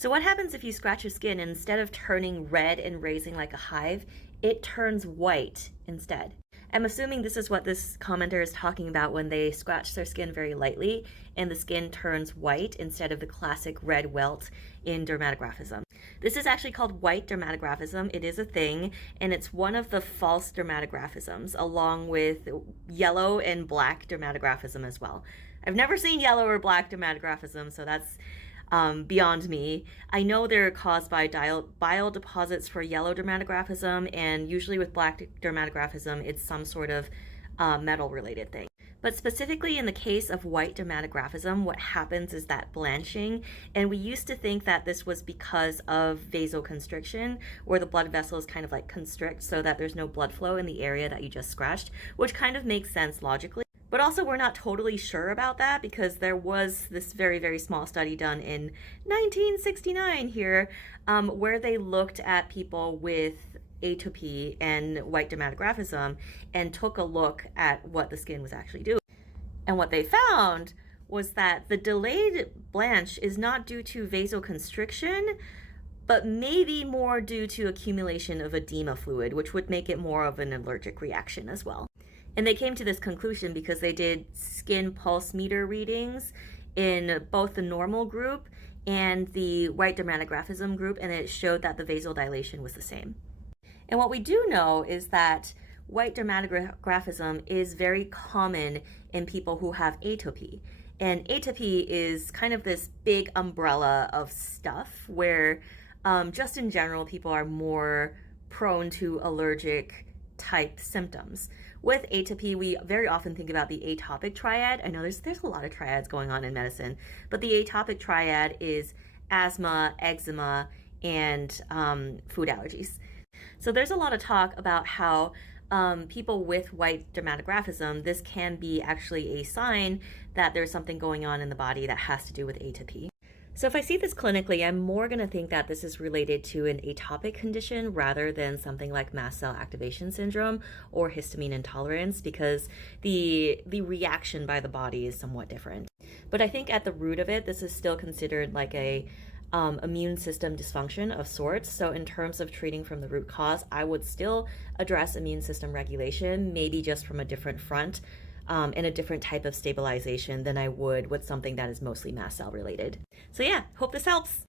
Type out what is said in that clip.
So what happens if you scratch your skin and instead of turning red and raising like a hive, it turns white instead? I'm assuming this is what this commenter is talking about when they scratch their skin very lightly and the skin turns white instead of the classic red welt in dermatographism. This is actually called white dermatographism. It is a thing, and it's one of the false dermatographisms, along with yellow and black dermatographism as well. I've never seen yellow or black dermatographism, so that's beyond me. I know they're caused by bile deposits for yellow dermatographism, and usually with black dermatographism, it's some sort of metal-related thing. But specifically in the case of white dermatographism, what happens is that blanching, and we used to think that this was because of vasoconstriction, where the blood vessels kind of like constrict so that there's no blood flow in the area that you just scratched, which kind of makes sense logically. But also we're not totally sure about that because there was this very, very small study done in 1969 here where they looked at people with atopy and white dermatographism and took a look at what the skin was actually doing. And what they found was that the delayed blanch is not due to vasoconstriction, but maybe more due to accumulation of edema fluid, which would make it more of an allergic reaction as well. And they came to this conclusion because they did skin pulse meter readings in both the normal group and the white dermatographism group, and it showed that the vasodilation was the same. And what we do know is that white dermatographism is very common in people who have atopy. And atopy is kind of this big umbrella of stuff where just in general, people are more prone to allergic type symptoms. With atopy, we very often think about the atopic triad. I know there's a lot of triads going on in medicine, but the atopic triad is asthma, eczema, and food allergies. So there's a lot of talk about how people with white dermatographism, this can be actually a sign that there's something going on in the body that has to do with atopy. So if I see this clinically, I'm more going to think that this is related to an atopic condition rather than something like mast cell activation syndrome or histamine intolerance, because the reaction by the body is somewhat different. But I think at the root of it, this is still considered like a immune system dysfunction of sorts. So in terms of treating from the root cause, I would still address immune system regulation, maybe just from a different front and a different type of stabilization than I would with something that is mostly mast cell related. So yeah, hope this helps.